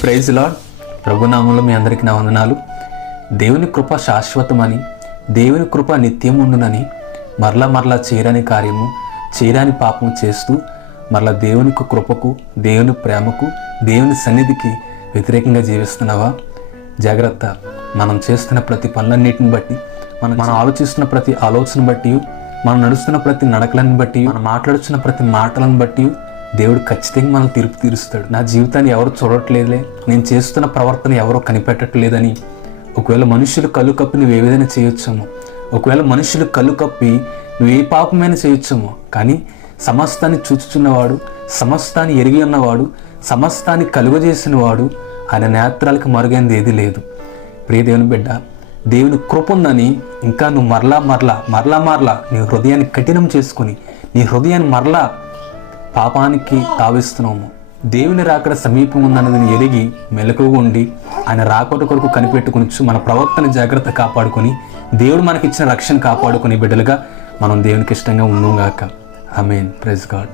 Praise lord. ప్రభునామంలో మీ అందరికీ నా వందనాలు. దేవుని కృప శాశ్వతమని, దేవుని కృప నిత్యం ఉండునని, మరలా చేయరాని కార్యము చేయరాని పాపము చేస్తూ మరలా దేవునికి కృపకు, దేవుని ప్రేమకు, దేవుని సన్నిధికి వ్యతిరేకంగా జీవిస్తున్నావా? జాగ్రత్త. మనం చేస్తున్న ప్రతి పనులన్నిటిని బట్టి, మనం ఆలోచిస్తున్న ప్రతి ఆలోచన బట్టి, మనం నడుస్తున్న ప్రతి నడకలను బట్టి, మనం మాట్లాడుతున్న ప్రతి మాటలను బట్టి దేవుడు ఖచ్చితంగా మనం తీర్పు తీరుస్తాడు. నా జీవితాన్ని ఎవరు చూడట్లేదులే, నేను చేస్తున్న ప్రవర్తన ఎవరో కనిపెట్టట్లేదని ఒకవేళ మనుషులు కళ్ళు కప్పి నువ్వు ఏ విధంగా చేయొచ్చామో, ఒకవేళ మనుషులు కళ్ళు కప్పి నువ్వు ఏ పాపమైనా చేయొచ్చామో, కానీ సమస్తాన్ని చూచుచున్నవాడు, సమస్తాన్ని ఎరిగి ఉన్నవాడు, సమస్తాన్ని కలుగజేసిన వాడు, ఆయన నేత్రాలకు మరుగైనది ఏది లేదు. ప్రియ దేవుని బిడ్డ, దేవుని కృప ఉందని ఇంకా నువ్వు మరలా నీ హృదయాన్ని కఠినం చేసుకుని, నీ హృదయాన్ని మరలా పాపానికి తావిస్తున్నాము. దేవుని రాకడ సమీపం ఉందన్నది ఎరిగి మెలకుగా ఉండి ఆయన రాకడ కొరకు కనిపెట్టుకుని మన ప్రవర్తన జాగ్రత్త కాపాడుకొని దేవుడు మనకిచ్చిన రక్షణ కాపాడుకుని బిడ్డలుగా మనం దేవునికి ఇష్టంగా ఉందాం గాక. ఆమేన్. Praise God.